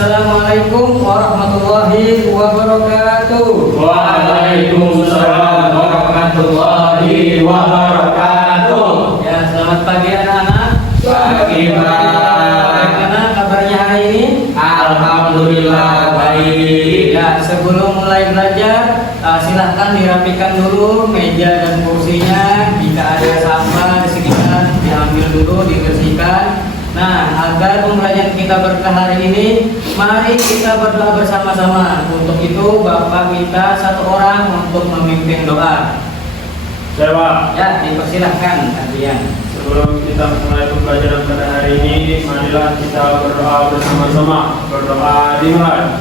Assalamualaikum warahmatullahi wabarakatuh. Waalaikumsalam warahmatullahi wabarakatuh. Ya, selamat pagi anak-anak. Pagi, Pak. Bagaimana kabarnya hari ini? Alhamdulillah baik. Ya, sebelum mulai belajar, silahkan dirapikan dulu meja dan kursinya. Jika ada sampah di sekitar, diambil dulu, dibersihkan. Nah, agar pembelajaran kita berkah hari ini, mari kita berdoa bersama-sama. Untuk itu, Bapak minta satu orang untuk memimpin doa. Saya Pak, Ya, dipersilahkan kalian. sebelum kita mulai pembelajaran pada hari ini, marilah kita berdoa bersama-sama. Berdoa dimulai.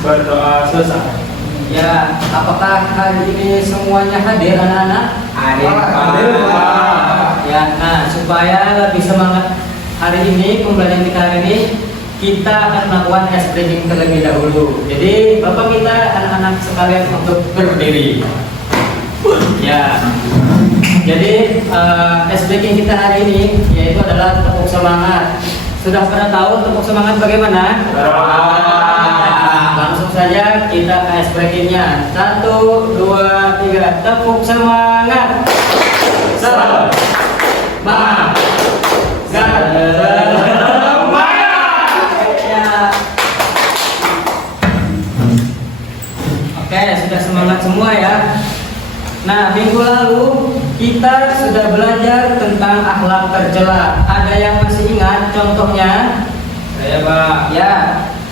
Berdoa selesai. Ya, apakah hari ini semuanya hadir anak-anak? Hadir, Pak. Ya, nah supaya lebih semangat hari ini pembelajaran kita hari ini, kita akan melakukan ice breaking terlebih dahulu. Jadi Bapak minta anak-anak sekalian untuk berdiri. Ya. Jadi ice breaking kita hari ini yaitu adalah tepuk semangat. Sudah pernah tahu tepuk semangat bagaimana? Langsung saja kita ke ice breakingnya. 1, 2, 3, tepuk semangat. Semangat. Oke, sudah semangat semua ya. Nah, minggu lalu kita sudah belajar tentang akhlak tercela. Ada yang masih ingat contohnya? Saya Pak, Ya.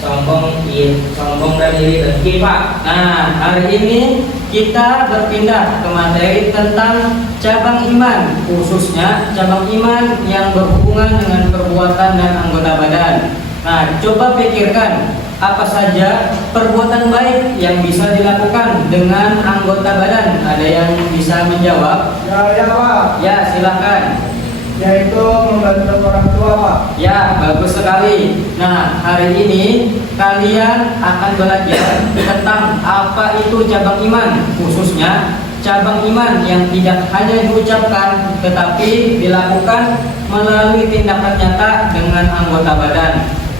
sombong dan iri dengki Pak. Nah, hari ini kita berpindah ke materi tentang cabang iman, khususnya cabang iman yang berhubungan dengan perbuatan dan anggota badan. Nah, coba pikirkan apa saja perbuatan baik yang bisa dilakukan dengan anggota badan. Ada yang bisa menjawab? Ya Pak, Ya, silakan. yaitu membantu orang tua Pak. Ya, bagus sekali. Nah, hari ini kalian akan belajar tentang apa itu cabang iman, khususnya cabang iman yang tidak hanya diucapkan tetapi dilakukan melalui tindakan nyata dengan anggota badan.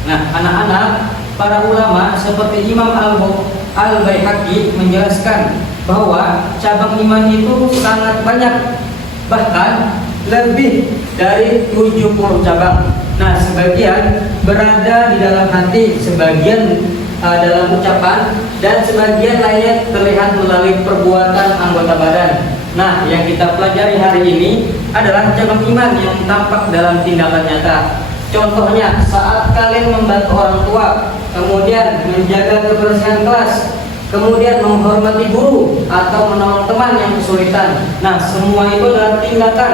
Nah, anak-anak, para ulama seperti Imam Al-Baihaqi menjelaskan bahwa cabang iman itu sangat banyak, bahkan lebih dari 70 cabang. Nah, sebagian berada di dalam hati, sebagian dalam ucapan, dan sebagian lainnya terlihat melalui perbuatan anggota badan. Nah, yang kita pelajari hari ini adalah cabang iman yang tampak dalam tindakan nyata. Contohnya, saat kalian membantu orang tua, kemudian menjaga kebersihan kelas, kemudian menghormati guru atau menolong teman yang kesulitan. Nah, semua itu adalah tindakan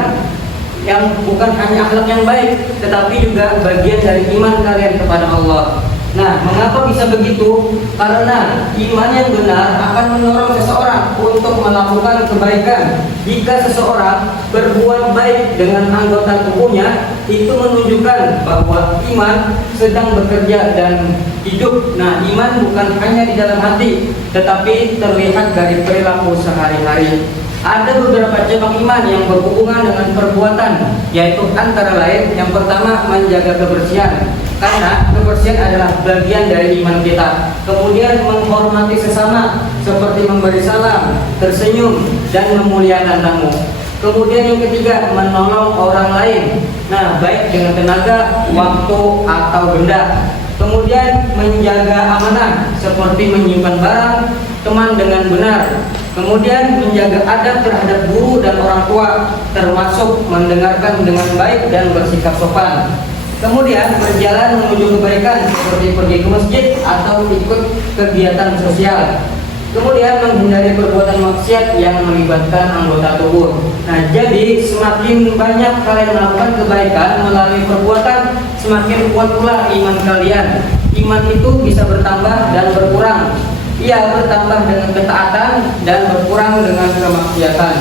yang bukan hanya akhlak yang baik, tetapi juga bagian dari iman kalian kepada Allah. Nah, mengapa bisa begitu? Karena iman yang benar akan mendorong seseorang untuk melakukan kebaikan. Jika seseorang berbuat baik dengan anggota tubuhnya, itu menunjukkan bahwa iman sedang bekerja dan hidup. Nah, iman bukan hanya di dalam hati, tetapi terlihat dari perilaku sehari-hari. Ada beberapa cabang iman yang berhubungan dengan perbuatan, yaitu antara lain yang pertama menjaga kebersihan, karena kebersihan adalah bagian dari iman kita. Kemudian menghormati sesama seperti memberi salam, tersenyum, dan memuliakan tamu. Kemudian yang ketiga, menolong orang lain. Nah, baik dengan tenaga, waktu, atau benda. Kemudian menjaga amanah seperti menyimpan barang teman dengan benar. Kemudian menjaga adab terhadap guru dan orang tua, termasuk mendengarkan dengan baik dan bersikap sopan. Kemudian berjalan menuju kebaikan seperti pergi ke masjid atau ikut kegiatan sosial. Kemudian menghindari perbuatan maksiat yang melibatkan anggota tubuh. Nah, jadi semakin banyak kalian melakukan kebaikan melalui perbuatan, semakin kuat pula iman kalian. Iman itu bisa bertambah dan berkurang. Ia bertambah dengan ketaatan dan berkurang dengan kemaksiatan.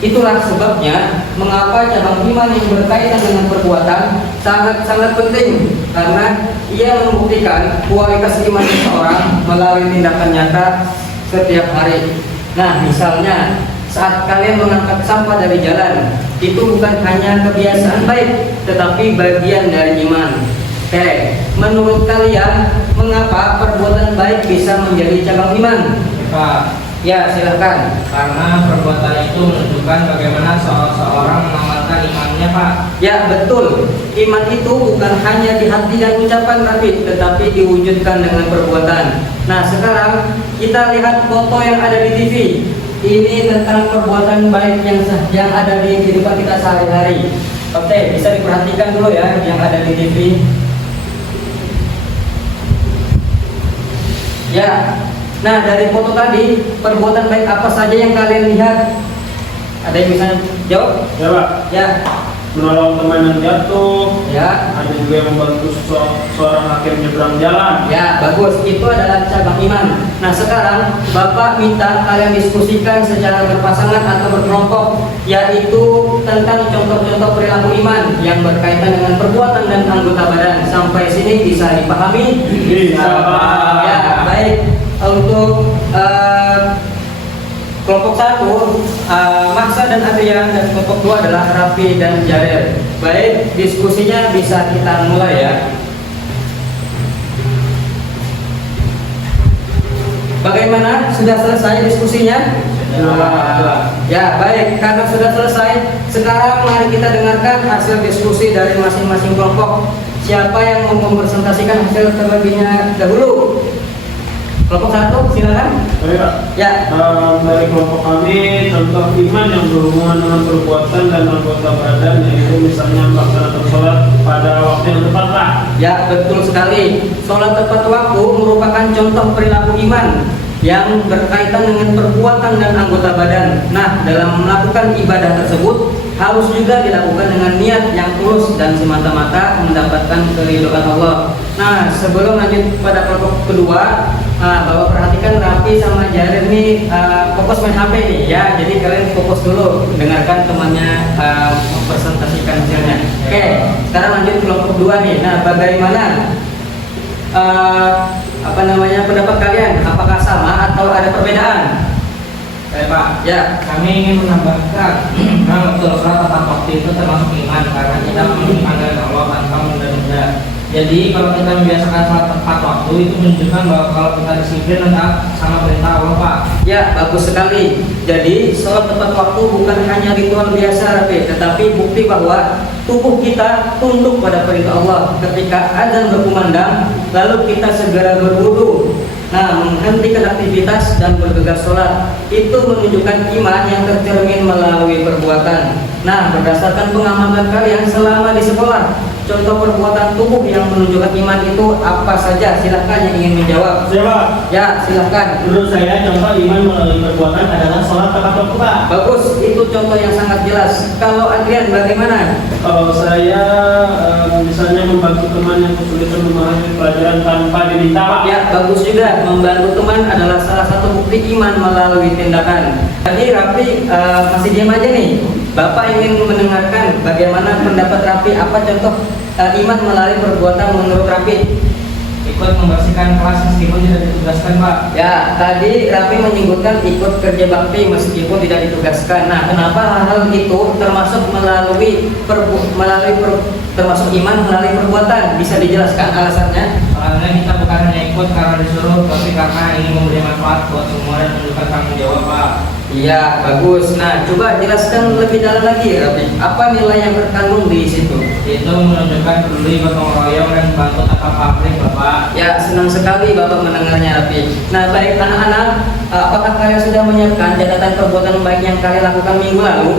Itulah sebabnya mengapa cabang iman yang berkaitan dengan perbuatan sangat-sangat penting, karena ia membuktikan kualitas iman seseorang melalui tindakan nyata setiap hari. Nah, misalnya saat kalian mengangkat sampah dari jalan, itu bukan hanya kebiasaan baik, tetapi bagian dari iman. Oke, menurut kalian mengapa perbuatan baik bisa menjadi cabang iman? Pak, Ya, silahkan. karena perbuatan itu menunjukkan bagaimana seorang mengamalkan imannya, Pak. Ya, betul. Iman itu bukan hanya di hati dan ucapan tetapi diwujudkan dengan perbuatan. Nah, sekarang kita lihat foto yang ada di TV. Ini tentang perbuatan baik yang ada di kehidupan kita sehari-hari. Oke, bisa diperhatikan dulu ya yang ada di TV. Ya. Nah, dari foto tadi, perbuatan baik apa saja yang kalian lihat? Ada yang bisa jawab? Ya Pak, Ya. menolong teman yang jatuh, Ya. ada juga yang membantu seorang hakim nyebrang jalan. Ya, bagus. Itu adalah cabang iman. Nah, sekarang Bapak minta kalian diskusikan secara berpasangan atau berkelompok, yaitu tentang contoh-contoh perilaku iman yang berkaitan dengan perbuatan dan anggota badan. Sampai sini bisa dipahami? Bisa, Pak. Ya, baik. Untuk kelompok 1, Maksa dan Adrian, dan kelompok 2 adalah Raffi dan Jarer. Baik, diskusinya bisa kita mulai ya. Bagaimana? Sudah selesai diskusinya? Ya, baik. Karena sudah selesai, sekarang mari kita dengarkan hasil diskusi dari masing-masing kelompok. Siapa yang mau mempresentasikan hasil terlebihnya dahulu? Kelompok 1, silakan. Baik, Pak. Ya. Dari kelompok kami, contoh iman yang berhubungan dengan perbuatan dan anggota badan, yaitu misalnya melaksanakan sholat pada waktu yang tepat, Pak. Ya, betul sekali. Sholat tepat waktu merupakan contoh perilaku iman yang berkaitan dengan perbuatan dan anggota badan. Nah, dalam melakukan ibadah tersebut harus juga dilakukan dengan niat yang tulus dan semata-mata mendapatkan keridhaan Allah. Nah, sebelum lanjut pada kelompok kedua, Bapak perhatikan Raffi sama Jarir nih fokus main HP nih ya. Jadi kalian fokus dulu dengarkan temannya mempresentasikan hasilnya. Oke, sekarang lanjut kelompok 2 nih. Nah, bagaimana pendapat kalian? Apakah sama atau ada perbedaan? Baik, Pak. Ya. Kami ingin menambahkan, memang betul sholat tepat waktu itu termasuk iman karena kita memanggil Allah tanpa menunda-nunda. Jadi kalau kita membiasakan sholat tepat waktu itu menunjukkan bahwa kalau kita disiplin dan taat sama perintah Allah, Pak. Ya, bagus sekali. Jadi sholat tepat waktu bukan hanya ritual biasa, Rafi, tetapi bukti bahwa tubuh kita tunduk pada perintah Allah. Ketika azan berkumandang, lalu kita segera berwudu. Nah, menghentikan aktivitas dan bergegas sholat itu menunjukkan iman yang tercermin melalui perbuatan. Nah, berdasarkan pengamatan kalian selama di sekolah, contoh perbuatan tubuh yang menunjukkan iman itu apa saja? Silahkan yang ingin menjawab. Siapa? Ya, silahkan. Menurut saya contoh iman melalui perbuatan adalah sholat tepat waktu, Pak. Bagus, itu contoh yang sangat jelas. Kalau Adrian bagaimana? Kalau saya misalnya membantu teman yang kesulitan memahami pelajaran tanpa diminta, Pak. Ya, bagus juga. Membantu teman adalah salah satu bukti iman melalui tindakan. Tadi Raffi masih diam aja nih. Bapak ingin mendengarkan bagaimana pendapat Raffi. Apa contoh iman melalui perbuatan menurut Raffi? Ikut membersihkan kelas meskipun tidak ditugaskan, Pak. Ya, tadi Raffi menyebutkan ikut kerja bakti meskipun tidak ditugaskan. Nah, kenapa hal itu termasuk termasuk iman melalui perbuatan? Bisa dijelaskan alasannya? Soalnya kita bukan hanya ikut karena disuruh, tapi karena ingin memberi manfaat buat semua dan menunjukkan tanggung jawab, Pak. Iya, bagus. Nah, coba jelaskan lebih dalam lagi, Raffi. Apa nilai yang terkandung di situ? Itu menunjukkan peduli, gotong royong, dan bantu tanpa pamrih, Bapak. Ya, senang sekali Bapak mendengarnya, Raffi. Nah, baik anak-anak, apakah kalian sudah menyiapkan catatan perbuatan baik yang kalian lakukan minggu lalu?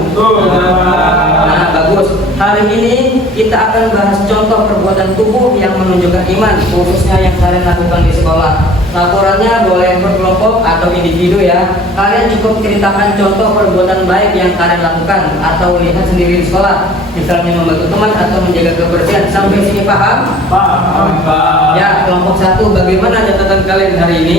Nah, bagus. Hari ini kita akan bahas contoh perbuatan tubuh yang menunjukkan iman, khususnya yang kalian lakukan di sekolah. Laporannya boleh berkelompok atau individu ya. Kalian cukup ceritakan contoh perbuatan baik yang kalian lakukan atau lihat sendiri di sekolah, misalnya membantu teman atau menjaga kebersihan. Sampai sini paham? Pak. Ya, kelompok 1, bagaimana catatan kalian hari ini?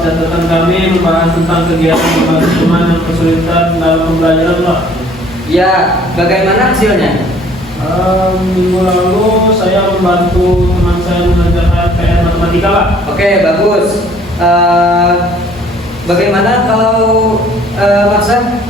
Catatan kami membahas tentang kegiatan membantu teman yang kesulitan dalam pembelajaran, Pak. Ya, bagaimana hasilnya? Minggu lalu saya membantu teman saya mengajarkan PR matematika, Pak. Oke, bagus. Bagaimana kalau Maksa?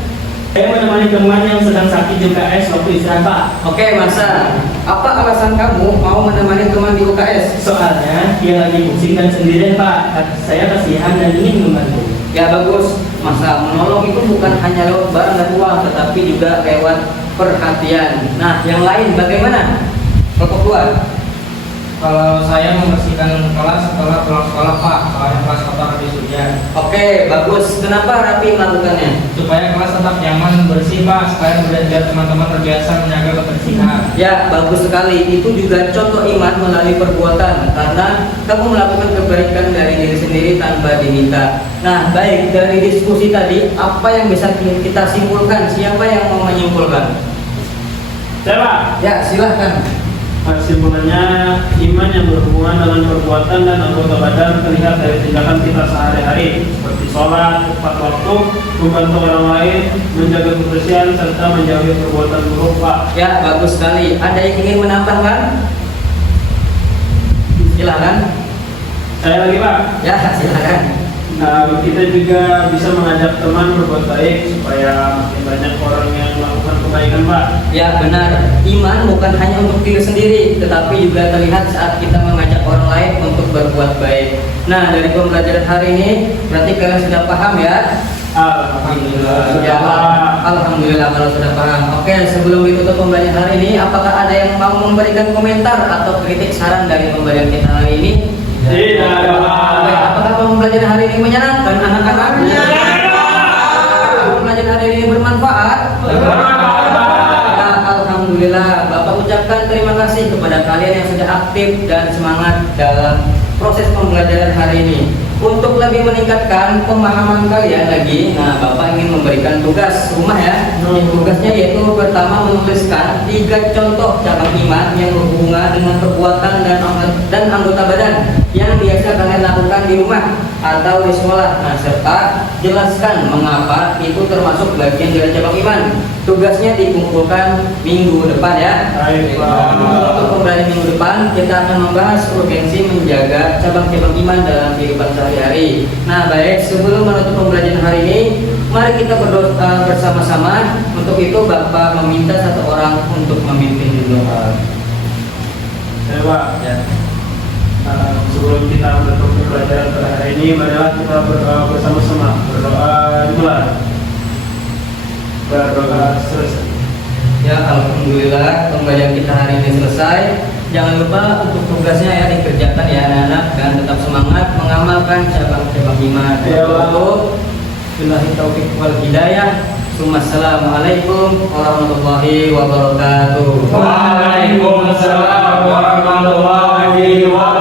Saya menemani teman yang sedang sakit di UKS waktu istirahat Pak. Oke, masa apa alasan kamu mau menemani teman di UKS? Soalnya dia lagi pusing dan sendirian Pak. Saya kasihan dan ingin membantu. Ya bagus, masa menolong itu bukan hanya lewat barang dan uang, tetapi juga lewat perhatian. Nah, yang lain bagaimana? Kelompok dua. Kalau saya membersihkan kelas setelah pulang sekolah Pak, soalnya kelas kotor habis hujan. Oke, bagus. Kenapa Rapi melakukannya? Supaya kelas tetap nyaman bersih Pak, supaya biar teman-teman terbiasa menjaga kebersihan. Ya, bagus sekali. Itu juga contoh iman melalui perbuatan, karena kamu melakukan kebaikan dari diri sendiri tanpa diminta. Nah, baik, dari diskusi tadi, apa yang bisa kita simpulkan? Siapa yang mau menyimpulkan? Saya Pak. Ya, silahkan. Kesimpulannya, iman yang berhubungan dengan perbuatan dan anggota badan terlihat dari tindakan kita sehari-hari, seperti sholat, tepat waktu, membantu orang lain, menjaga kebersihan, serta menjauhi perbuatan buruk Pak. Ya, bagus sekali. Ada yang ingin menambahkan? Silahkan. Saya lagi Pak. Ya, silahkan. Kita juga bisa mengajak teman berbuat baik supaya makin banyak orang yang melakukan kebaikan Pak. Ya, benar. Iman bukan hanya untuk diri sendiri, tetapi juga terlihat saat kita mengajak orang lain untuk berbuat baik. Nah, dari pembelajaran hari ini, berarti kalian sudah paham ya? Alhamdulillah. Ya, alhamdulillah kalau sudah paham. Oke, sebelum ditutup pembelajaran hari ini, apakah ada yang mau memberikan komentar atau kritik saran dari pembelajaran kita hari ini? Tidak. Baik, apakah pembelajaran hari ini menyenangkan anak-anak? Pembelajaran hari ini bermanfaat? Ya, alhamdulillah. Bapak ucapkan terima kasih kepada kalian yang sudah aktif dan semangat dalam proses pembelajaran hari ini. Untuk lebih meningkatkan pemahaman kalian lagi, nah Bapak ingin memberikan tugas rumah ya. Tugasnya yaitu pertama menuliskan 3 contoh cabang iman yang berhubungan dengan perbuatan dan anggota badan yang biasa kalian lakukan di rumah atau di sekolah. Nah, serta jelaskan mengapa itu termasuk bagian dari cabang iman. Tugasnya dikumpulkan minggu depan ya. Baik, Pak. Untuk pembelajaran minggu depan kita akan membahas urgensi menjaga cabang-cabang iman dalam kehidupan sehari-hari. Nah, baik, sebelum menutup pembelajaran hari ini, mari kita berdoa bersama-sama. Untuk itu Bapak meminta satu orang untuk memimpin doa. Saya Pak. Ya. Sebelum kita menutup pembelajaran pada hari ini, marilah kita berdoa bersama-sama. Berdoa dimulai. Berdoa selesai. Ya, alhamdulillah pembelajaran kita hari ini selesai. Jangan lupa untuk tugasnya ya dikerjakan ya anak-anak, dan tetap semangat mengamalkan cabang-cabang iman. Ya Allah. Billahi taufiq wal hidayah. Assalamualaikum warahmatullahi wabarakatuh. Waalaikumsalam warahmatullahi wabarakatuh.